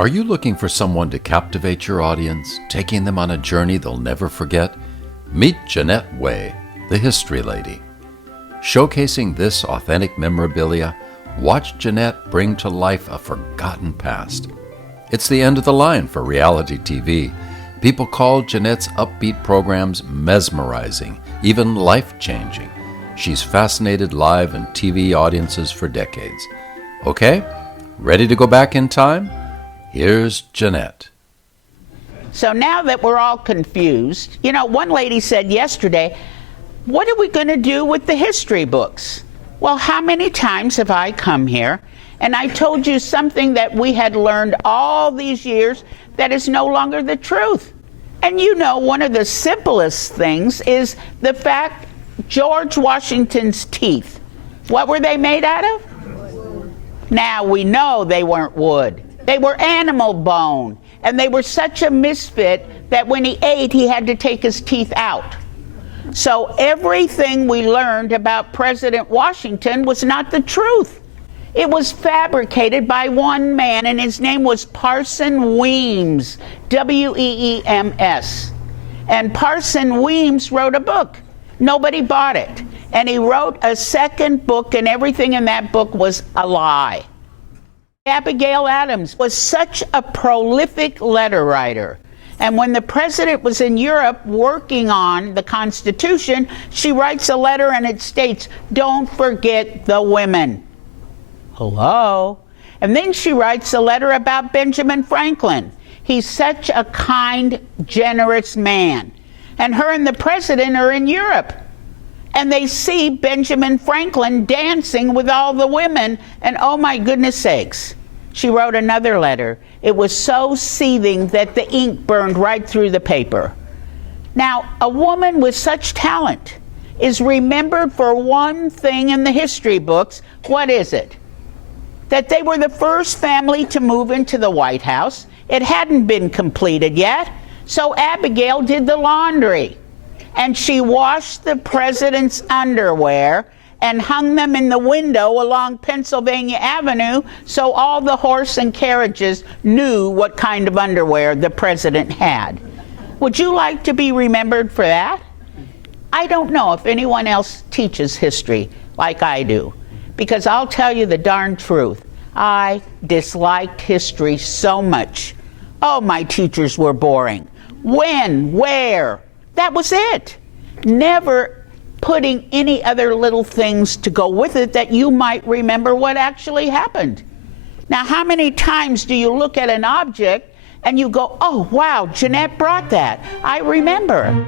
Are you looking for someone to captivate your audience, taking them on a journey they'll never forget? Meet Jeanette Way, the History Lady. Showcasing this authentic memorabilia, watch Jeanette bring to life a forgotten past. It's the end of the line for reality TV. People call Jeanette's upbeat programs mesmerizing, even life-changing. She's fascinated live and TV audiences for decades. Okay, ready to go back in time? Here's Jeanette. So now that we're all confused, one lady said yesterday, what are we going to do with the history books? Well, how many times have I come here and I told you something that we had learned all these years that is no longer the truth? And one of the simplest things is the fact George Washington's teeth. What were they made out of? Now we know they weren't wood. They were animal bone, and they were such a misfit that when he ate, he had to take his teeth out. So everything we learned about President Washington was not the truth. It was fabricated by one man, and his name was Parson Weems, W-E-E-M-S. And Parson Weems wrote a book. Nobody bought it. And he wrote a second book, and everything in that book was a lie. Abigail Adams was such a prolific letter writer. And when the president was in Europe working on the Constitution, she writes a letter and it states, "Don't forget the women." Hello? And then she writes a letter about Benjamin Franklin. He's such a kind, generous man. And her and the president are in Europe. And they see Benjamin Franklin dancing with all the women, and oh my goodness sakes. She wrote another letter. It was so seething that the ink burned right through the paper. Now, a woman with such talent is remembered for one thing in the history books. What is it? That they were the first family to move into the White House. It hadn't been completed yet, so Abigail did the laundry. And she washed the president's underwear and hung them in the window along Pennsylvania Avenue so all the horse and carriages knew what kind of underwear the president had. Would you like to be remembered for that? I don't know if anyone else teaches history like I do, because I'll tell you the darn truth. I disliked history so much. Oh, my teachers were boring. When? Where? That was it. Never putting any other little things to go with it that you might remember what actually happened. Now, how many times do you look at an object and you go, oh, wow, Jeanette brought that. I remember.